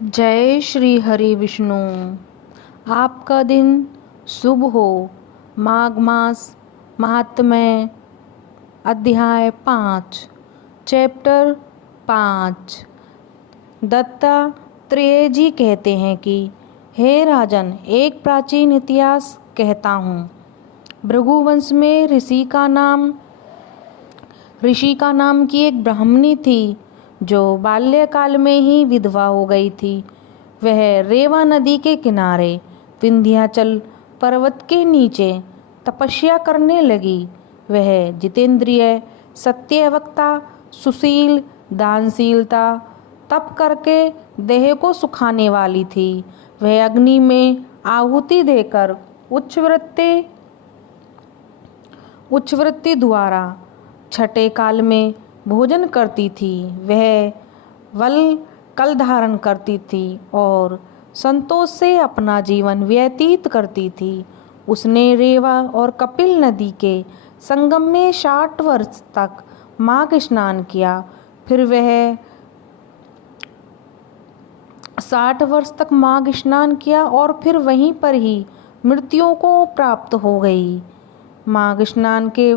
जय श्री हरि विष्णु। आपका दिन शुभ हो। माघ मास महात्म्य अध्याय 5 चैप्टर 5। दत्तात्रेय जी कहते हैं कि हे राजन, एक प्राचीन इतिहास कहता हूँ। भृगुवंश में ऋषि का नाम की एक ब्राह्मणी थी जो बाल्यकाल में ही विधवा हो गई थी। वह रेवा नदी के किनारे विंध्याचल पर्वत के नीचे तपस्या करने लगी। वह जितेंद्रिय, सत्यवक्ता, सुशील, दानशीलता, तप करके देह को सुखाने वाली थी। वह अग्नि में आहुति देकर उच्च वृत्ति द्वारा छठे काल में भोजन करती थी। वह कल धारण करती थी और संतोष से अपना जीवन व्यतीत करती थी। उसने रेवा और कपिल नदी के संगम में 60 वर्ष तक माघ स्नान किया। फिर वह 60 वर्ष तक माघ स्नान किया और फिर वहीं पर ही मृत्यु को प्राप्त हो गई। माघ स्नान के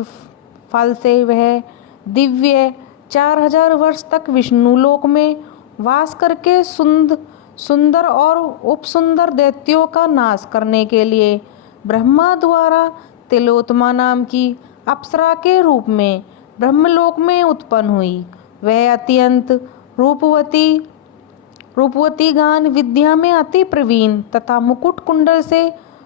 फल से वह दिव्य 4000 वर्ष तक विष्णु लोक में वास करके सुंदर और उपसुंदर दैत्यों का नाश करने के लिए ब्रह्मा द्वारा तिलोत्तमा नाम की अप्सरा के रूप में ब्रह्मलोक में उत्पन्न हुई। वह अत्यंत रूपवती गान विद्या में अति प्रवीण तथा मुकुट कुंडल से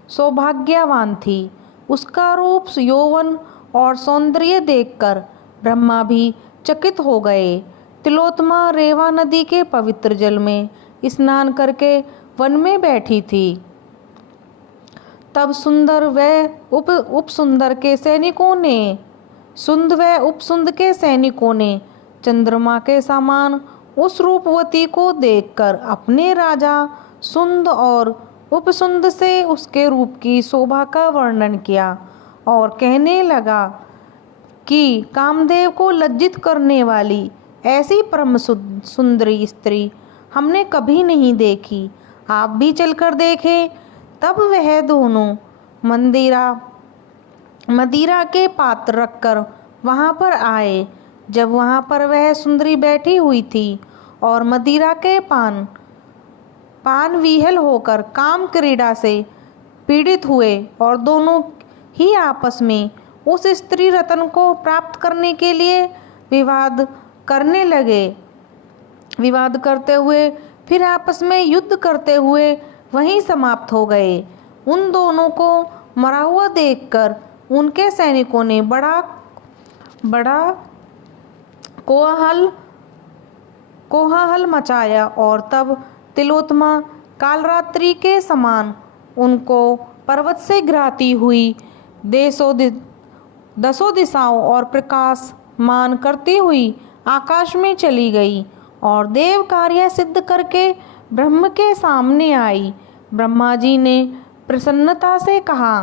सौभाग्यवान थी। उसका रूप, यौवन और सौंदर्य देखकर ब्रह्मा भी चकित हो गए। तिलोत्तमा रेवा नदी के पवित्र जल में स्नान करके वन में बैठी थी। तब सुंदर व उपसुंद के सैनिकों ने चंद्रमा के समान उस रूपवती को देखकर अपने राजा सुंद और उपसुंद से उसके रूप की शोभा का वर्णन किया और कहने लगा कि कामदेव को लज्जित करने वाली ऐसी परम सुंदरी स्त्री हमने कभी नहीं देखी। आप भी चलकर देखें। तब वह दोनों मदिरा के पात्र रखकर वहाँ पर आए। जब वहाँ पर वह सुंदरी बैठी हुई थी और मदिरा के पान विहल होकर काम क्रीड़ा से पीड़ित हुए और दोनों ही आपस में उस स्त्री रत्न को प्राप्त करने के लिए विवाद करने लगे। विवाद करते हुए फिर आपस में युद्ध करते हुए वहीं समाप्त हो गए। उन दोनों को मरा हुआ देखकर उनके सैनिकों ने बड़ा कोलाहल मचाया और तब तिलोत्तमा कालरात्रि के समान उनको पर्वत से गिराती हुई दसों दिशाओं और प्रकाश मान करती हुई आकाश में चली गई और देव कार्य सिद्ध करके ब्रह्म के सामने आई। ब्रह्मा जी ने प्रसन्नता से कहा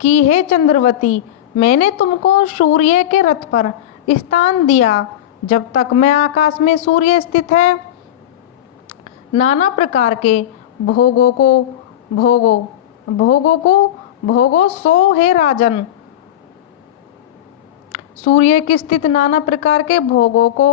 कि हे चंद्रवती, मैंने तुमको सूर्य के रथ पर स्थान दिया। जब तक मैं आकाश में सूर्य स्थित है, नाना प्रकार के भोगो सो हे राजन। सूर्य की स्थित नाना प्रकार के भोगों को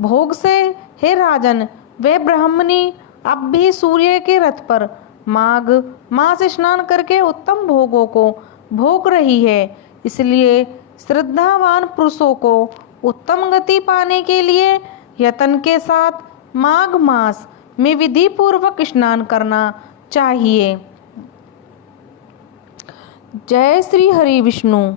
भोग से हे राजन, वे ब्राह्मणी अब भी सूर्य के रथ पर माघ मास स्नान करके उत्तम भोगों को भोग रही है। इसलिए श्रद्धावान पुरुषों को उत्तम गति पाने के लिए यत्न के साथ माघ मास में विधि पूर्वक स्नान करना चाहिए। जय श्री हरि विष्णु।